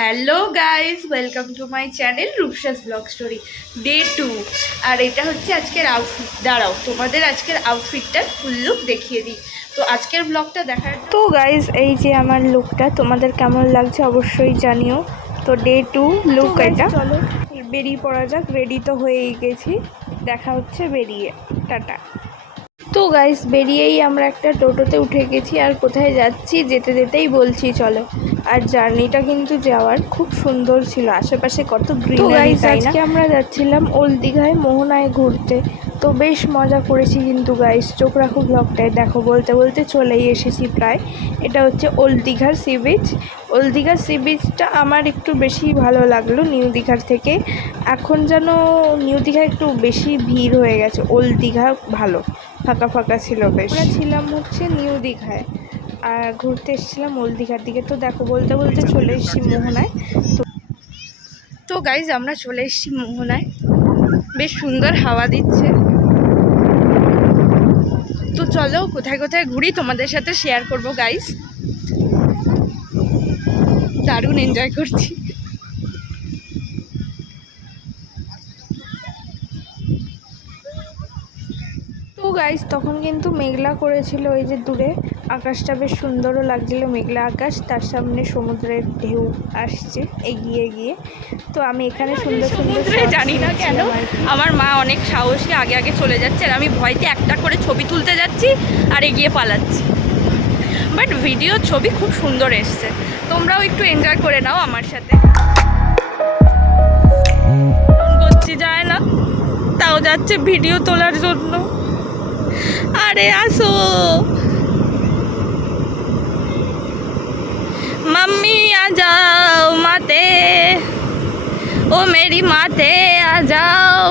Hello guys, welcome to my channel রূপসাস blog story day 2। আর এটা হচ্ছে আজকের আউটফিট। দাঁড়াও, তোমাদের আজকের আউটফিটটার ফুল লুক দেখিয়ে দিই। তো আজকের ব্লগটা দেখার তো গাইস, এই যে আমার লুকটা তোমাদের কেমন লাগছে অবশ্যই জানিও। তো ডে 2 লুক এটা। চলো বেরিয়ে পড়া যাক। রেডি তো হয়েই গেছি, দেখা হচ্ছে বেরিয়ে। টাটা। তো গাইস, বেরিয়েই আমরা একটা টোটোতে উঠে গেছি। আর কোথায় যাচ্ছি যেতে যেতেই বলছি চলো। আর জার্নিটা কিন্তু যাওয়ার খুব সুন্দর ছিল, আশেপাশে কত গ্রিনারি। আজকে আমরা যাচ্ছিলাম ওল্ড দীঘায় মোহনায় ঘুরতে। তো বেশ মজা করেছি কিন্তু গাইস, চোখ রাখো ব্লগটায়। দেখো বলতে বলতে চলেই এসেছি প্রায়। এটা হচ্ছে ওল্ড দীঘার সি বিচ। ওল্ড দীঘার সি বিচটা আমার একটু বেশি ভালো লাগলো নিউ দীঘার থেকে। এখন যেন নিউ দীঘা একটু বেশি ভিড় হয়ে গেছে, ওল্ড দীঘা ভালো ফাঁকা ফাঁকা ছিল বেশ। আমরা ছিলাম হচ্ছে নিউ দীঘায় আর ঘুরতে এসেছিলাম ওল্ড দীঘার দিকে। তো দেখো বলতে বলতে চলে এসেছি মোহনায়। তো গাইজ, আমরা চলে এসেছি মোহনায়। বেশ সুন্দর হাওয়া দিচ্ছে। তো চলো কোথায় কোথায় ঘুরি তোমাদের সাথে শেয়ার করবো গাইজ। দারুণ এনজয় করছি। তো গাইস, তখন কিন্তু মেঘলা করেছিল, ওই যে দূরে আকাশটা বেশ সুন্দরও লাগছিল, মেঘলা আকাশ, তার সামনে সমুদ্রের ঢেউ আসছে এগিয়ে গিয়ে। তো আমি এখানে সুন্দর সুন্দর জানি না কেন আমার মা অনেক সাহসী, আগে আগে চলে যাচ্ছে আর আমি ভয়তে একটা করে ছবি তুলতে যাচ্ছি আর এগিয়ে পালাচ্ছি। বাট ভিডিও ছবি খুব সুন্দর এসছে, তোমরাও একটু এনজয় করে নাও আমার সাথে। করছি যায় না, তাও যাচ্ছে ভিডিও তোলার জন্য। अरे आसो मम्मी आ जाओ माते, ओ मेरी माते आ जाओ।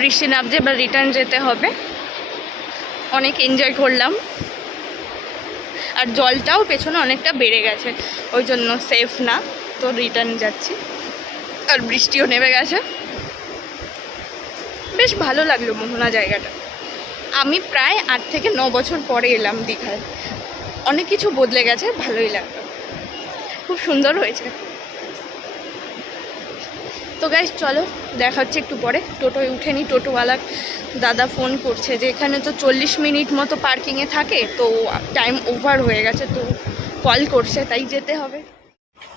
বৃষ্টি নামছে, এবার রিটার্ন যেতে হবে। অনেক এনজয় করলাম আর জলটাও পেছনে অনেকটা বেড়ে গেছে, ওই জন্য সেফ না। তো রিটার্ন যাচ্ছি আর বৃষ্টিও নেমে গেছে। বেশ ভালো লাগলো মোহনা জায়গাটা। আমি প্রায় 8 থেকে 9 বছর পরে এলাম দীঘায়। অনেক কিছু বদলে গেছে, ভালোই লাগলো, খুব সুন্দর হয়েছে। তো গাইস চলো দেখা হচ্ছে একটু পরে। টোটোয় উঠে নি, টোটোওয়ালা দাদা ফোন করছে যে এখানে তো 40 মিনিট মতো পার্কিংয়ে থাকে, তো টাইম ওভার হয়ে গেছে, তো কল করছে, তাই যেতে হবে।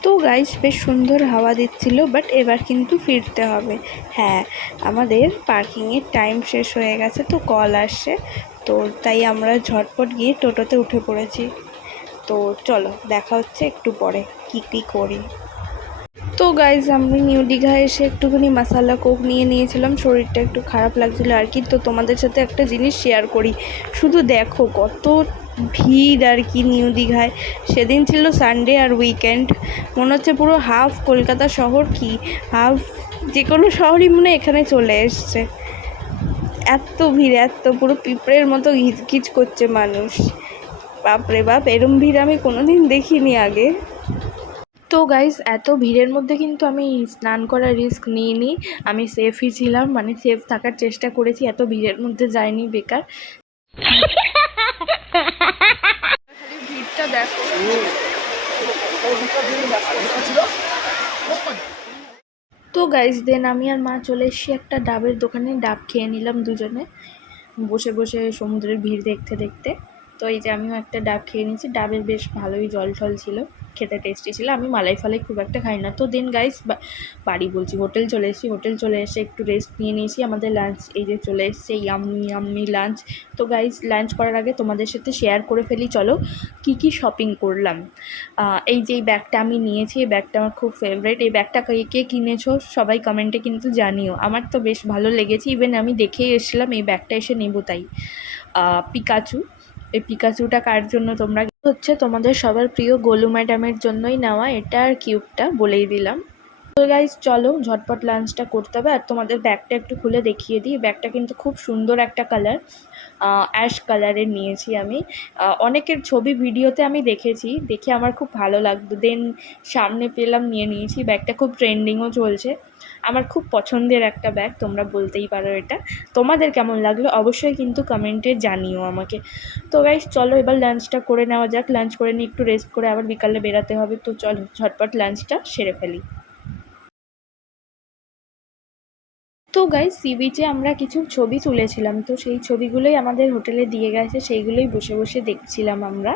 তো গাইস, বেশ সুন্দর হাওয়া দিচ্ছিল, বাট এবার কিন্তু ফিরতে হবে। হ্যাঁ, আমাদের পার্কিংয়ের টাইম শেষ হয়ে গেছে, তো কল আসছে। তো তাই আমরা ঝটপট গিয়ে টোটোতে উঠে পড়েছি। তো চলো দেখা হচ্ছে একটু পরে কী কী করি। তো গাইজ, আমি নিউ দীঘা এসে একটুখানি মশালা কোক নিয়ে নিয়েছিলাম, শরীরটা একটু খারাপ লাগছিল আর কি। তো তোমাদের সাথে একটা জিনিস শেয়ার করি, শুধু দেখো কত ভিড় আর কি নিউ দীঘায়। সেদিন ছিল সানডে আর উইকেন্ড, মনে হচ্ছে পুরো হাফ কলকাতা শহর কি হাফ যে কোনো শহরই মনে এখানে চলে এসছে। এত ভিড়, এত পুরো পিঁপড়ের মতো ঘিচঘিচ করছে মানুষ। বাপরে বাপ, এরম ভিড় আমি কোনোদিন দেখিনি আগে। তো গাইস, এত ভিড়ের মধ্যে কিন্তু আমি স্নান করার রিস্ক নিইনি। আমি সেফই ছিলাম, মানে সেফ থাকার চেষ্টা করেছি, এত ভিড়ের মধ্যে যাইনি বেকার। খালি ভিড়টা দেখো। তো গাইস, দেন আমি আর মা চলে এসেছি একটা ডাবের দোকানে, ডাব খেয়ে নিলাম দুজনে বসে বসে সমুদ্রের ভিড় দেখতে দেখতে। তো এই যে আমিও একটা ডাব খেয়ে নিয়েছি, ডাবের বেশ ভালোই জল টল ছিল, খেতে টেস্টি ছিল। আমি মালাই ফালাই খুব একটা খাই না। তো দেন গাইস, বাড়ি বলছি, হোটেল চলে এসেছি। হোটেল চলে এসে একটু রেস্ট নিয়ে নিয়েছি। আমাদের লাঞ্চ এই যে চলে এসছে, ইয়াম্মি লাঞ্চ। তো গাইস, লাঞ্চ করার আগে তোমাদের সাথে শেয়ার করে ফেলি চলো কি শপিং করলাম। এই যে এই ব্যাগটা আমি নিয়েছি, এই ব্যাগটা আমার খুব ফেভারিট। এই ব্যাগটা কে কিনেছো সবাই কমেন্টে কিন্তু জানিও, আমার তো বেশ ভালো লেগেছে। ইভেন আমি দেখেই এসেছিলাম এই ব্যাগটা এসে নেব তাই। পিকাচু, এই পিকাচুটা কার জন্য তোমরা হচ্ছে তোমাদের সবার প্রিয় গোলু ম্যাডামের জন্যই নেওয়া, এটা আর কিউবটা বলেই দিলাম। তো গাইজ চলো ঝটপট লাঞ্চটা করতে হবে। আর তোমাদের ব্যাগটা একটু খুলে দেখিয়ে দিই। ব্যাগটা কিন্তু খুব সুন্দর একটা কালার, অ্যাশ কালারের নিয়েছি আমি। অনেকের ছবি ভিডিওতে আমি দেখেছি, দেখে আমার খুব ভালো লাগতো, দেন সামনে পেলাম, নিয়ে নিয়েছি। ব্যাগটা খুব ট্রেন্ডিংও চলছে, আমার খুব পছন্দের একটা ব্যাগ, তোমরা বলতেই পারো এটা। তোমাদের কেমন লাগলো অবশ্যই কিন্তু কমেন্টে জানিও আমাকে। তো গাইজ চলো এবার লাঞ্চটা করে নেওয়া যাক। লাঞ্চ করে নিয়ে একটু রেস্ট করে আবার বিকালে বেরাতে হবে। তো চলো ঝটপট লাঞ্চটা সেরে ফেলি। তো গাইস সি বিচে আমরা কিছু ছবি তুলেছিলাম, তো সেই ছবিগুলোই আমাদের হোটেলে দিয়ে গেছে, সেইগুলোই বসে বসে দেখছিলাম আমরা।